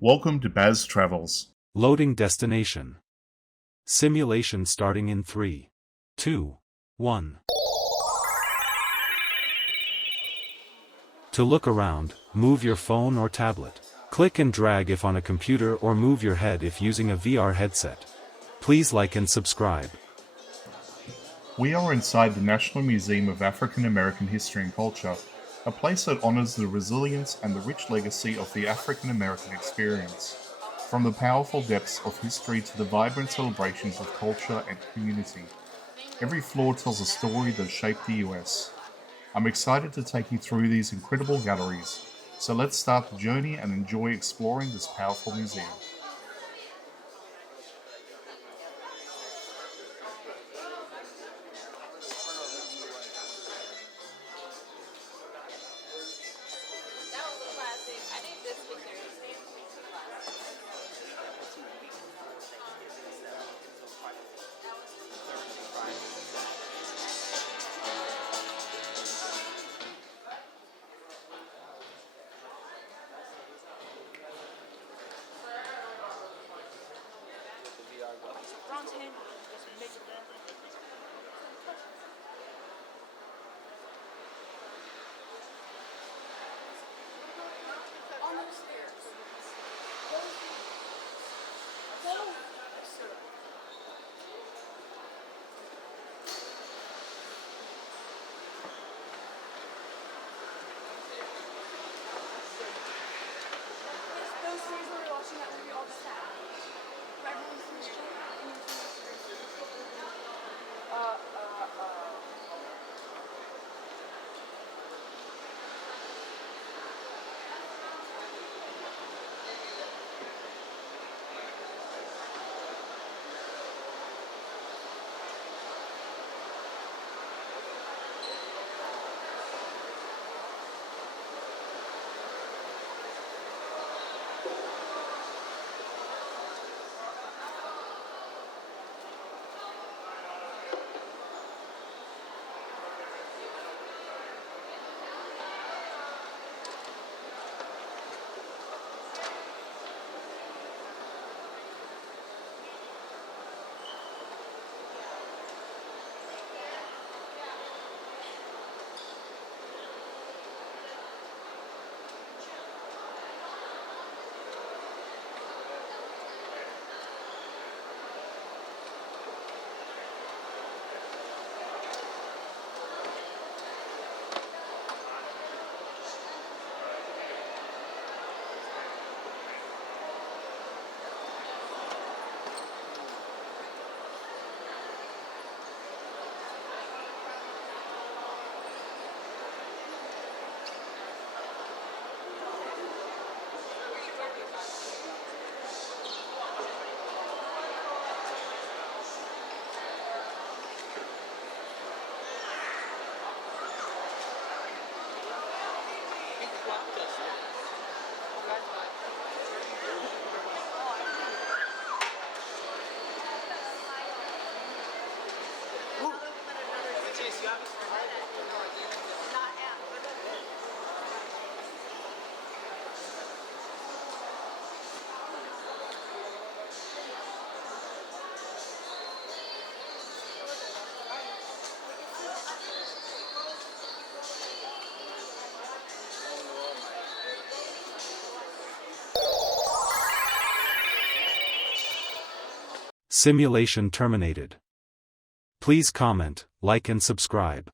Welcome to Baz Travels. Loading destination. Simulation starting in 3, 2, 1. To look around, move your phone or tablet. Click and drag if on a computer or move your head if using a VR headset. Please like and subscribe. We are inside the National Museum of African American History and Culture, a place that honors the resilience and the rich legacy of the African American experience. From the powerful depths of history to the vibrant celebrations of culture and community, every floor tells a story that shaped the US. I'm excited to take you through these incredible galleries, so let's start the journey and enjoy exploring this powerful museum. Simulation terminated. Please comment, like and subscribe.